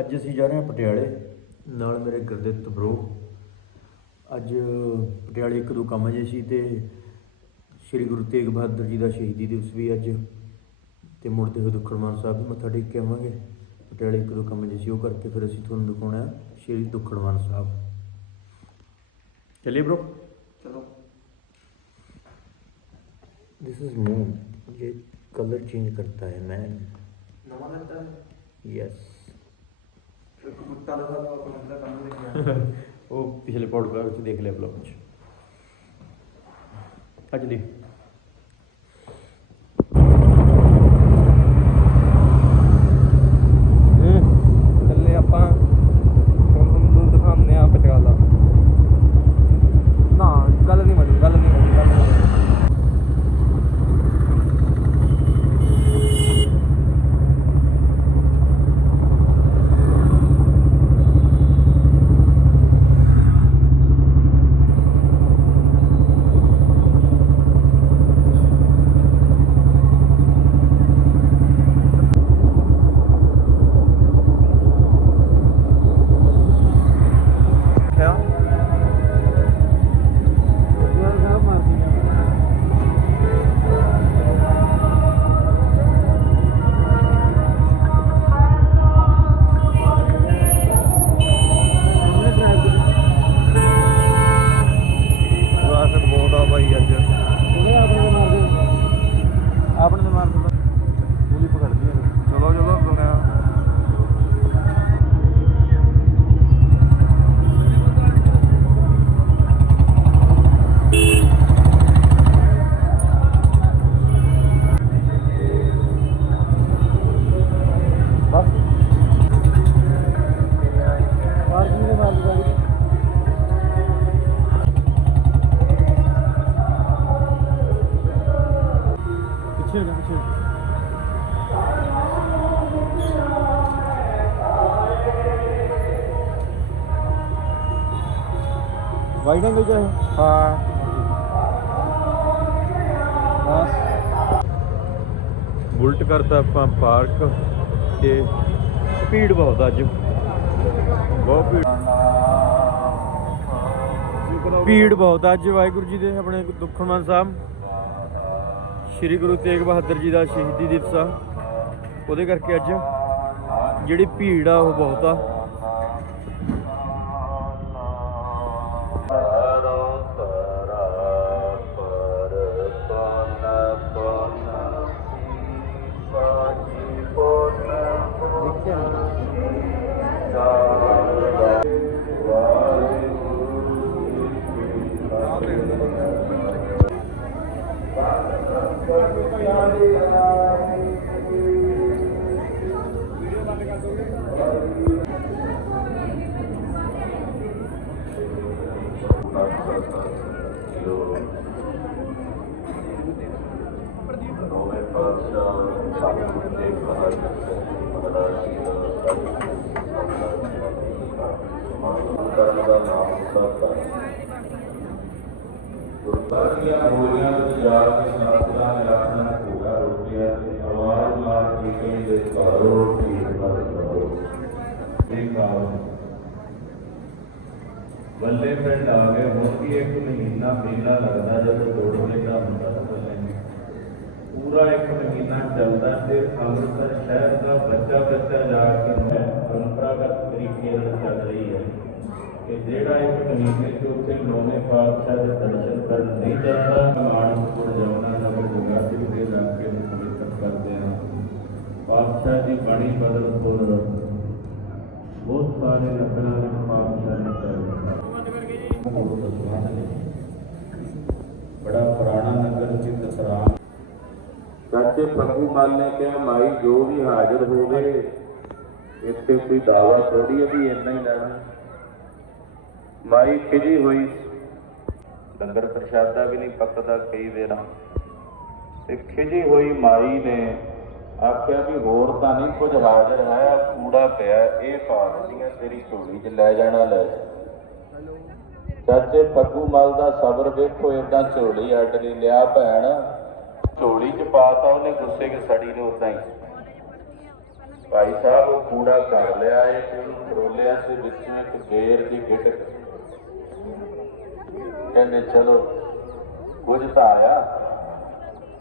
ਅੱਜ ਅਸੀਂ ਜਾ ਰਹੇ ਹਾਂ ਪਟਿਆਲੇ ਨਾਲ ਮੇਰੇ ਗੁਰਦਿੱਤ ਬ్రో ਅੱਜ ਪਟਿਆਲੇ ਇੱਕ ਦੋ ਕੰਮ ਜੇ ਸੀ ਤੇ ਸ੍ਰੀ ਗੁਰੂ ਤੇਗ ਬਹਾਦਰ ਜੀ ਦਾ ਸ਼ਹੀਦੀ ਦਿਵਸ ਵੀ ਅੱਜ। ਤੇ ਮੁੜਦੇ ਹੋਏ ਦੁਖੜਮਾਨ ਸਾਹਿਬ ਵੀ ਮੱਥਾ ਟੇਕ ਕੇ ਆਵਾਂਗੇ। ਪਟਿਆਲੇ ਇੱਕ ਦੋ ਕੰਮ ਜੇ ਸੀ ਉਹ ਕਰਕੇ ਫਿਰ ਅਸੀਂ ਤੁਹਾਨੂੰ ਦਿਖਾਉਣਾ ਸ੍ਰੀ ਦੁਖੜਮਾਨ ਸਾਹਿਬ। ਚੱਲੇ ਬ్రో ਚਲੋ। दिस इज मून ये कलर चेंज करता है मैन नवा लगता है यस yes. ਕੁੱਤਾ ਦਾ ਤਾਂ ਆਪਣਾ ਜਿਹੜਾ ਕੰਮ ਦੇਖਿਆ ਉਹ ਪਿਛਲੇ ਪੌਡਕਾਸਟ ਵਿੱਚ ਦੇਖ ਲਿਆ ਬਲੌਗ 'ਚ। ਅੱਜ ਦੀ ਵਾਈਡ ਐਂਗਲ ਚ ਹੈ। ਬੁਲਟ ਕਰਤਾ ਆਪਾਂ ਪਾਰਕ ਤੇ ਸਪੀਡ ਬਹੁਤ ਅੱਜ। ਬਹੁਤ ਭੀੜ। ਭੀੜ ਬਹੁਤ ਅੱਜ ਵਾਹਿਗੁਰੂ ਜੀ ਦੇ ਆਪਣੇ ਦੁਖਨਮਾਨ ਸਾਹਿਬ। ਸ੍ਰੀ ਗੁਰੂ ਤੇਗ ਬਹਾਦਰ ਜੀ ਦਾ ਸ਼ਹੀਦੀ ਦਿਵਸ ਆ। ਉਹਦੇ ਕਰਕੇ ਅੱਜ ਜਿਹੜੀ ਭੀੜ ਆ ਉਹ ਬਹੁਤ ਆ। ਗੁਰਬਾਣੀਆਂ ਬੋਲੀਆਂ ਵਿੱਚ ਜਾ ਕੇ ਸਨਾਤਨਾ ਨੇ ਆਖਣਾ ਹੋਗਾ ਰੋਟੀਆਂ ਤੇ ਆਵਾਜ਼ ਮਾਰ ਕੇ ਕਹਿੰਦੇ ਕਾਰੋ ਠੀਕ ਮਤ ਕਰੋ ਇਹ ਕਾਲ ਬੱਲੇ ਪਿੰਡ ਆ ਗਏ ਹੁਣ ਵੀ ਇੱਕ ਮਹੀਨਾ ਮੇਲਾ ਲੱਗਦਾ ਜਦੋਂ ਦੌੜ ਮੇਲਾ ਹੁੰਦਾ ਤਾਂ ਬੱਲੇ ਪੂਰਾ ਇੱਕ ਮਹੀਨਾ ਚੱਲਦਾ ਤੇ ਅੰਮ੍ਰਿਤਸਰ ਸ਼ਹਿਰ ਦਾ ਬੱਚਾ ਬੱਚਾ ਜਾ ਕੇ ਪਰੰਪਰਾਗਤ ਤਰੀਕੇ ਨਾਲ ਚੱਲ ਰਹੀ ਹੈ ਕਿ ਜਿਹੜਾ ਇੱਕ ਮਹੀਨੇ ਚ ਉੱਥੇ ਨੌਵੇਂ ਪਾਤਸ਼ਾਹ ਦੇ ਦਰਸ਼ਨ ਕਰਨ ਨਹੀਂ ਜਾਂਦਾ ਮਾਨਸਪੁਰ ਜਮਨਾ ਨਗਰ ਜਗ੍ਹਾ ਸਿੰਘ ਦੇ ਇਲਾਕੇ ਨੂੰ ਪਵਿੱਤਰ ਕਰਦੇ ਹਾਂ ਪਾਤਸ਼ਾਹ ਦੀ ਬਾਣੀ ਬਦਲਪੁਰ ਬਹੁਤ ਸਾਰੇ ਨਗਰਾਂ ਵਿੱਚ ਪਾਤਸ਼ਾਹ ਨੇ ਚੱਲਦਾ ਬੜਾ ਪੁਰਾਣਾ ਨਗਰ ਸੀ ਦਸਰਾਮ ਚਾਚੇ ਪ੍ਰਭੂ ਮਲ ਨੇ ਕਿਹਾ, ਮਾਈ, ਜੋ ਵੀ ਹਾਜ਼ਰ ਹੋਵੇ ਇੱਥੇ ਕੋਈ ਦਾਵਾ ਥੋੜੀ ਹੈ ਵੀ ਇੰਨਾ ਹੀ ਲੈਣਾ ਮਾਈ ਖਿਜੀ ਹੋਈ ਲੰਗਰ ਪ੍ਰਸ਼ਾਦਾ ਵੀ ਨਹੀਂ ਪੱਕਦਾ ਕਈ ਵੇਰਾਂ। ਤੇ ਖਿਜੀ ਹੋਈ ਮਾਈ ਨੇ ਆਖਿਆ ਵੀ ਹੋਰ ਤਾਂ ਨਹੀਂ ਕੁਝ ਹਾਜ਼ਰ ਹੈ ਕੂੜਾ ਪਿਆ, ਇਹ ਪਾ ਦਿੰਦੀਆਂ ਤੇਰੀ ਝੋਲੀ 'ਚ ਲੈ ਜਾਣਾ, ਲੈ ਚਾਚੇ, ਪੱਗੂ ਮਲ ਦਾ ਸਬਰ ਵੇਖੋ ਇਦਾਂ ਝੋਲੀ ਅੱਡ ਨਹੀਂ, ਲਿਆ ਭੈਣ। ਝੋਲੀ 'ਚ ਪਾਤਾ ਉਹਨੇ ਗੁੱਸੇ ਕੇ ਸੜੀ ਨੂੰ ਉਦਾਂ ਹੀ। ਭਾਈ ਸਾਹਿਬ ਉਹ ਕੂੜਾ ਕਰ ਲਿਆ ਏ ਤੇ ਉਹਨੂੰ ਟਰੋਲਿਆਂ ਦੇ ਵਿੱਚੋਂ ਇੱਕ ਬੇਰ ਦੀ ਗਿੱਟ ਕਹਿੰਦੇ ਚਲੋ ਕੁਝ ਤਾਂ ਆਇਆ।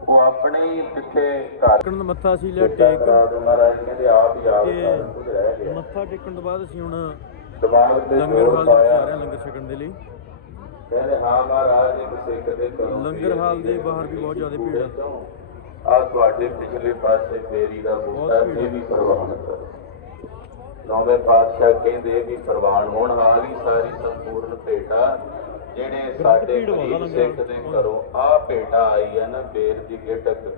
ਉਹ ਆਪਣੇ ਹੀ ਪਿੱਛੇ ਘਰ ਟੇਕਣ ਦਾ ਮੱਥਾ ਸੀ ਲਿਆ ਟੇਕ। ਮਹਾਰਾਜ ਕਹਿੰਦੇ ਆਪ ਹੀ ਆਪ ਸਾਰਾ ਕੁਝ ਰਹਿ ਗਿਆ। ਮੱਥਾ ਟੇਕਣ ਤੋਂ ਬਾਅਦ ਅਸੀਂ ਹੁਣ ਦਿਮਾਗ ਤੇ ਲੰਗਰ ਜ਼ੋਰ ਹਾਲ ਦੇ ਲੰਗਰ ਛਕਣ ਦੇ ਲਈ। ਕਹਿੰਦੇ ਹਾਂ ਮਹਾਰਾਜ ਇੱਕ ਸਿੱਖ ਦੇ ਲੰਗਰ ਹਾਲ ਦੇ ਬਾਹਰ ਵੀ ਬਹੁਤ ਜ਼ਿਆਦਾ ਭੀੜ ਹੈ। ਆ ਤੁਹਾਡੇ ਪਿਛਲੇ ਪਾਸੇ ਫੇਰੀ ਦਾ ਬੂਟਾ ਇਹ ਵੀ ਪ੍ਰਵਾਨ ਕਰੋ। ਨੌਵੇਂ ਪਾਤਸ਼ਾਹ ਕਹਿੰਦੇ ਵੀ ਪ੍ਰਵਾਨ ਹੋਣ ਵਾਲੀ ਸਾਰੀ ਸੰਪੂਰਨ ਭੇਟਾ ਜਿਹੜੇ ਸਾਡੇ ਆ ਗਰੀਬ ਸਿੱਖ ਦੇ ਘਰੋਂ ਆ ਭੇਟਾ ਆਈ ਹੈ ਨਾ ਬੇਰ ਦੀ ਗਿਟਕ।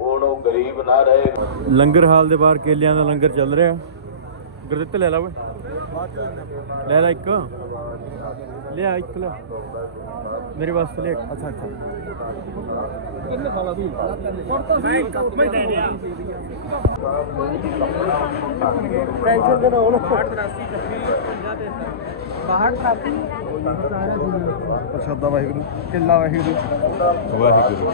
ਉਹਨੂੰ ਗਰੀਬ ਨਾ ਰਹੇ। ਲੰਗਰ ਹਾਲ ਦੇ ਬਾਹਰ ਕੇਲਿਆਂ ਦਾ ਲੰਗਰ ਚੱਲ ਰਿਹਾ। ਗੁਰਦਿੱਤ ਲੈ ਲਾ ਓਏ। ਲੈ ਲੈ ਇੱਕ। ਲਿਆ ਇੱਕ ਲੈ। ਮੇਰੇ ਵਾਸਤੇ ਲੈ ਅੱਛਾ ਅੱਛਾ। ਕਿੰਨੇ ਖਾਣਾ ਵੀ ਮੈਂ ਮੈਂ ਦੇ ਰਿਹਾ ਟੈਨਸ਼ਨ ਦੇ ਰੋਲ 883 ਤੇ। 62 ਪ੍ਰਸ਼ਾਦਾ ਵਾਹਿਗੁਰੂ ਕਿੱਲਾ ਵਾਹਿਗੁਰੂ। ਵਾਹਿਗੁਰੂ।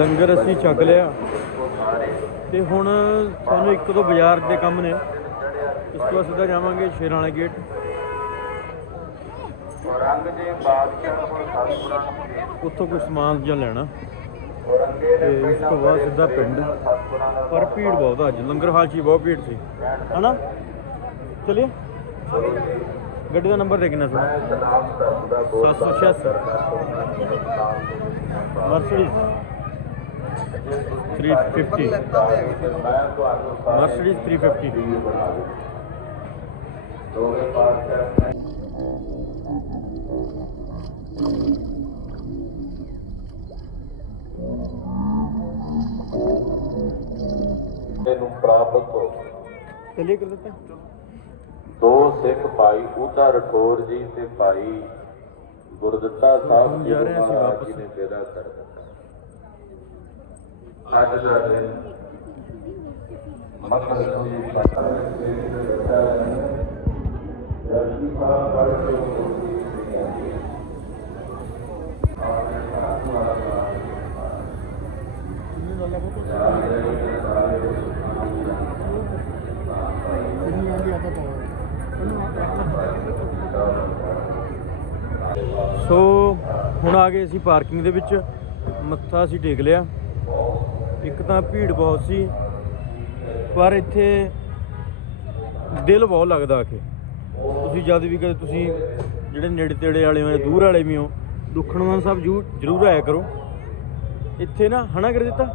ਲੰਗਰ ਅਸੀਂ ਛਕ ਲਿਆ। ਤੇ ਹੁਣ ਸਾਨੂੰ ਇੱਕ ਤੋਂ ਬਾਜ਼ਾਰ ਦੇ ਕੰਮ ਨੇ। ਇਸ ਤੋਂ ਬਾਅਦ ਸਿੱਧਾ ਜਾਵਾਂਗੇ ਸ਼ੇਰ ਵਾਲੇ ਗੇਟ ਰੰਗ ਬਾਦਸ਼ਾਹ ਕੋਲ ਸਤਿਗੁਰਾਂ ਉੱਥੋਂ ਕੋਈ ਸਮਾਨ ਜਿਹਾ ਲੈਣਾ। ਔਰੰਗੇ ਤੇ ਇਸ ਤੋਂ ਬਾਅਦ ਸਿੱਧਾ ਪਿੰਡ। ਪਰ ਭੀੜ ਬਹੁਤ ਆ ਅੱਜ। ਲੰਗਰ ਹਾਲ 'ਚ ਬਹੁਤ ਭੀੜ ਸੀ। ਹਨਾ? ਚਲਿਏ। ਗੱਡੀ ਦਾ ਨੰਬਰ ਦੇ ਕਿੰਨਾ ਸੀ। ਸਲਾਮ ਕਰਦਾ ਬੋਲ 786 ਮਰਸੀਡੀਜ਼। 350 ਮੈਂ ਤੁਹਾਨੂੰ ਸਾਰੇ ਮਰਸੀਡੀਜ਼ 350 ਬਣਾ ਦਿੱਤਾ ਦੋਵੇਂ ਪਾਤਸ਼ਾਹ ਨੂੰ ਪ੍ਰਾਪਤ ਹੋ ਚਲਿਏ ਕਰ ਦਿੱਤਾ ਦੋ ਸਿੱਖ ਭਾਈ ਉਦਾ ਰਠੌਰ ਜੀ ਤੇ ਭਾਈ ਗੁਰਦੱਤਾ ਸਾਹਿਬ ਜੀ ਅਸੀਂ ਮਹਾਰਾਜ। ਜੀ ਨੇ ਵਿਦਾ ਕਰ ਦਿੱਤਾ। ਅੱਜ ਦਾ ਦਿਨ ਮਕਰ ਦੀ ਫਤਿਹ ਰਸੀ ਸਾਹਿਬ ਪੜ੍ਹ ਕੇ ਸੋ ਹੁਣ ਆ ਗਏ ਅਸੀਂ ਪਾਰਕਿੰਗ ਦੇ ਵਿੱਚ। ਮੱਥਾ ਅਸੀਂ ਟੇਕ ਲਿਆ। ਇੱਕ ਤਾਂ ਭੀੜ ਬਹੁਤ ਸੀ ਪਰ ਇੱਥੇ ਦਿਲ ਬਹੁਤ ਲੱਗਦਾ ਆ ਕੇ। ਤੁਸੀਂ ਜਦ ਵੀ ਕਦੇ ਤੁਸੀਂ ਜਿਹੜੇ ਨੇੜੇ ਤੇੜੇ ਵਾਲੇ ਹੋ ਜਾਂ ਦੂਰ ਵਾਲੇ ਵੀ ਹੋ ਦੁੱਖਣਵਾਨ ਸਾਹਿਬ ਜੂ ਜ਼ਰੂਰ ਆਇਆ ਕਰੋ। ਇੱਥੇ ਨਾ ਹਨਾ ਕਰ ਦਿੱਤਾ?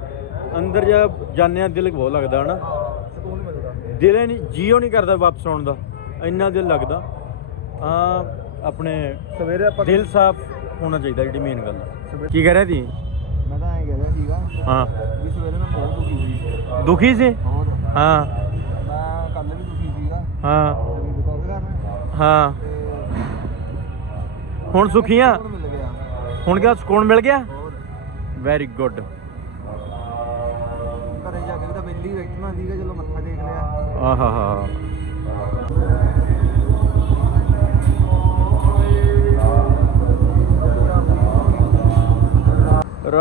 ਅੰਦਰ ਜਾ ਜਾਂਦੇ ਆ ਦਿਲ ਬਹੁਤ ਲੱਗਦਾ ਹਨਾ। ਦਿਲ ਨਹੀਂ ਜੀਓ ਨਹੀਂ ਕਰਦਾ ਵਾਪਸ ਆਉਣ ਦਾ। ਇੰਨਾ ਦਿਲ ਲੱਗਦਾ। ਆ ਆਪਣੇ ਸਵੇਰੇ ਆਪਾਂ ਦਿਲ ਸਾਫ਼ ਹੋਣਾ ਚਾਹੀਦਾ ਜਿਹੜੀ ਮੇਨ ਗੱਲ। ਕੀ ਕਹਿ ਰਿਹਾ ਸੀ? ਮੈਂ ਤਾਂ ਐਂ ਕਹਿ ਰਿਹਾ ਸੀਗਾ। ਹਾਂ। ਸਵੇਰੇ ਮੈਂ ਬਹੁਤ ਦੁਖੀ ਸੀ। ਦੁਖੀ ਸੀ? ਹੋਰ ਹਾਂ। ਮੈਂ ਕੱਲ ਵੀ ਦੁਖੀ ਸੀਗਾ। ਹਾਂ। ਕਰਨਾ ਹਾਂ। ਹੁਣ ਸੁਖੀ ਆ ਹੁਣ ਕਿਆ ਸਕੂਨ ਮਿਲ ਗਿਆ? ਵੈਰੀ ਗੁੱਡ ਘਰੇ ਜਾ ਕੇ ਤਾਂ ਬੈਲੀ ਬੈਠਣਾ ਸੀਗਾ ਚਲੋ ਮੱਥਾ ਟੇਕ ਲਿਆ। ਆਹਾ ਹਾ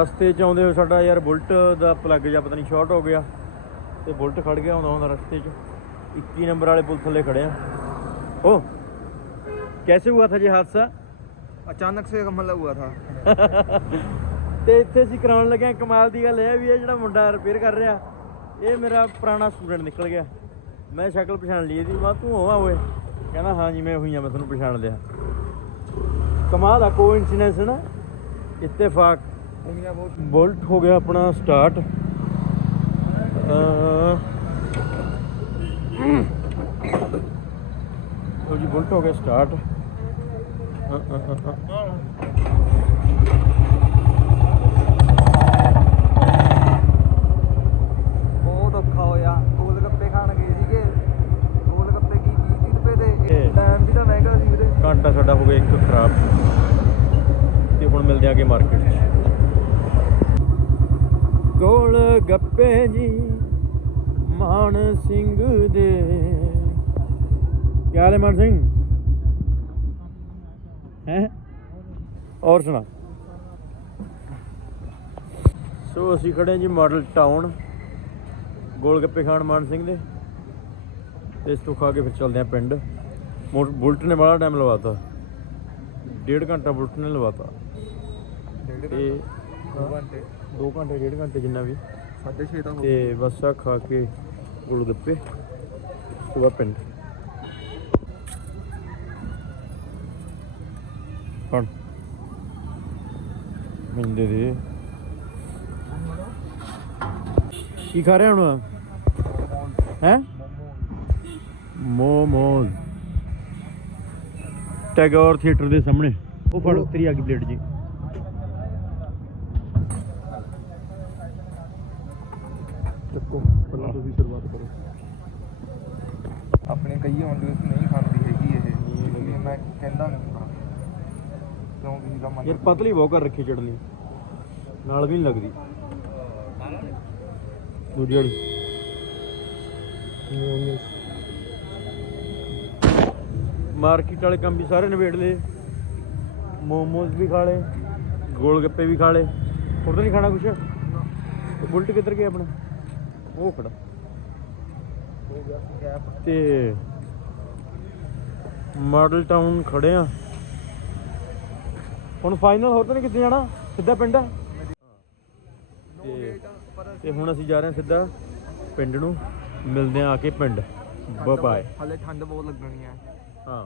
ਰਸਤੇ ਚ ਆਉਂਦੇ ਹੋਏ ਸਾਡਾ ਯਾਰ ਬੁਲਟ ਦਾ ਪਲੱਗ ਜਾਂ ਪਤਾ ਨਹੀਂ ਸ਼ਾਰਟ ਹੋ ਗਿਆ ਤੇ ਬੁਲਟ ਖੜ ਗਿਆ ਆਉਂਦਾ ਹੁੰਦਾ ਰਸਤੇ ਚ 21 ਨੰਬਰ ਵਾਲੇ ਪੁਲ ਥੱਲੇ ਖੜੇ ਆ ਓ कैसे हुआ था जी हादसा ਅਚਾਨਕ ਸੇ ਹਮਲਾ ਹੁਆ ਥਾ ਤੇ ਇੱਥੇ ਅਸੀਂ ਕਰਾਉਣ ਲੱਗੇ ਹਾਂ ਕਮਾਲ ਦੀ ਗੱਲ ਇਹ ਹੈ ਵੀ ਇਹ ਜਿਹੜਾ ਮੁੰਡਾ ਰਿਪੇਅਰ ਕਰ ਰਿਹਾ ਇਹ ਮੇਰਾ ਪੁਰਾਣਾ ਸਟੂਡੈਂਟ ਨਿਕਲ ਗਿਆ ਮੈਂ ਸ਼ਕਲ ਪਛਾਣ ਲਈ ਇਹਦੀ ਮੈਂ ਕਿਹਾ ਤੂੰ ਹੋਵਾ ਓਏ ਕਹਿੰਦਾ ਹਾਂ ਜੀ ਮੈਂ ਉਹੀ ਆ ਮੈਂ ਤੁਹਾਨੂੰ ਪਛਾਣ ਲਿਆ ਕਮਾਲ ਦਾ ਕੋਇਨਸੀਡੈਂਸ ਹੈ ਨਾ ਇਤਫਾਕ ਦੁਨੀਆ ਬਹੁਤ ਬੋਲਟ ਹੋ ਗਿਆ ਆਪਣਾ ਸਟਾਰਟ। ਲੋ ਜੀ ਬੁਲਟ ਹੋ ਗਿਆ ਸਟਾਰਟ। ਬਹੁਤ ਔਖਾ ਹੋਇਆ। ਗੋਲ ਗੱਪੇ ਖਾਣ ਗਏ ਸੀਗੇ। ਗੋਲ ਗੱਪੇ ਕੀ ਕੀ ਸਾਡਾ ਹੋ ਗਿਆ ਇੱਕ ਖਰਾਬ। ਤੇ ਹੁਣ ਮਿਲਦੇ ਆਗੇ ਮਾਰਕੀਟ 'ਚ। ਗੋਲ ਗੱਪੇ ਜੀ ਮਾਨ ਸਿੰਘ ਦੇ। ਕੀ ਹਾਲ ਹੈ ਮਾਨ ਸਿੰਘ? ਹੈ? ਔਰ ਸੁਣਾ। ਸੋ ਅਸੀਂ ਖੜੇ ਜੀ ਮਾਡਲ ਟਾਊਨ ਗੋਲ ਗੱਪੇ ਖਾਣ ਮਾਨ ਸਿੰਘ ਦੇ। ਤੇ ਇਸ ਤੋਂ ਖਾ ਕੇ ਫਿਰ ਚੱਲਦੇ ਆ ਪਿੰਡ। ਬੁਲਟ ਨੇ ਬੜਾ ਟਾਈਮ ਲਵਾਤਾ। ਡੇਢ ਘੰਟਾ ਬੁਲਟ ਨੇ ਲਵਾਤਾ। ਤੇ 2 ਘੰਟੇ। 2 ਘੰਟੇ ਡੇਢ ਘੰਟੇ ਜਿੰਨਾ ਵੀ। 6:30 ਦਾ ਤੇ ਬਸ ਆ ਖਾ ਕੇ ਗੋਲ ਗੱਪੇ ਸੁਬਾ ਪਿੰਡ। ਕੌਣ ਮਿੰਦੇ ਦੇ ਕੀ ਖਾ ਰਿਹਾ ਹੁਣ? ਹੈ? ਮੋਮੋਜ਼। ਟੈਗੋਰ ਥੀਏਟਰ ਦੇ ਸਾਹਮਣੇ। ਉਹ ਫੜ ਤੇਰੀ ਆ ਗਈ ਪਲੇਟ ਜੀ। ਸ਼ੁਰੂਆਤ ਕਰੋ। ਆਪਣੇ ਕਈ ਹੁੰਦੇ ਨਹੀਂ ਖਾਂਦੀ ਹੈਗੀ ਇਹ। ਮੈਂ ਕਹਿੰਦਾ ਨਹੀਂ ਕਿਉਂ ਕਿਸੇ ਦਾ ਮਨ ਯਾਰ ਪਤਲੀ ਬਹੁਤ ਕਰ ਰੱਖੀ ਚੜਨੀ ਨਾਲ ਵੀ ਨਹੀਂ ਲੱਗਦੀ। ਦੂਜੀ ਵਾਲੀ। ਮਾਰਕੀਟ ਵਾਲੇ ਕੰਮ ਵੀ ਸਾਰੇ ਨਿਬੇੜ ਲਏ। ਮੋਮੋਜ਼ ਵੀ ਖਾ ਲਏ। ਗੋਲ ਗੱਪੇ ਵੀ ਖਾ ਲਏ। ਹੋਰ ਤਾਂ ਨਹੀਂ ਖਾਣਾ ਕੁਛ? ਬੁਲਟ ਕਿੱਧਰ ਗਿਆ ਆਪਣਾ? ਉਹ ਖੜਾ। ਤੇ ਮਾਡਲ ਟਾਊਨ ਖੜੇ ਆ। ਹੁਣ ਫਾਈਨਲ ਹੋਰ ਤਾਂ ਨਹੀਂ ਕਿੱਥੇ ਜਾਣਾ? ਸਿੱਧਾ ਪਿੰਡ ਆ? ਤੇ ਤੇ ਹੁਣ ਅਸੀਂ ਜਾ ਰਹੇ ਹਾਂ ਸਿੱਧਾ ਪਿੰਡ ਨੂੰ। ਮਿਲਦੇ ਆ ਆ ਕੇ ਪਿੰਡ। ਬਾਏ ਹਲੇ ਠੰਡ ਬਹੁਤ ਲੱਗਣੀ ਹੈ ਹਾਂ।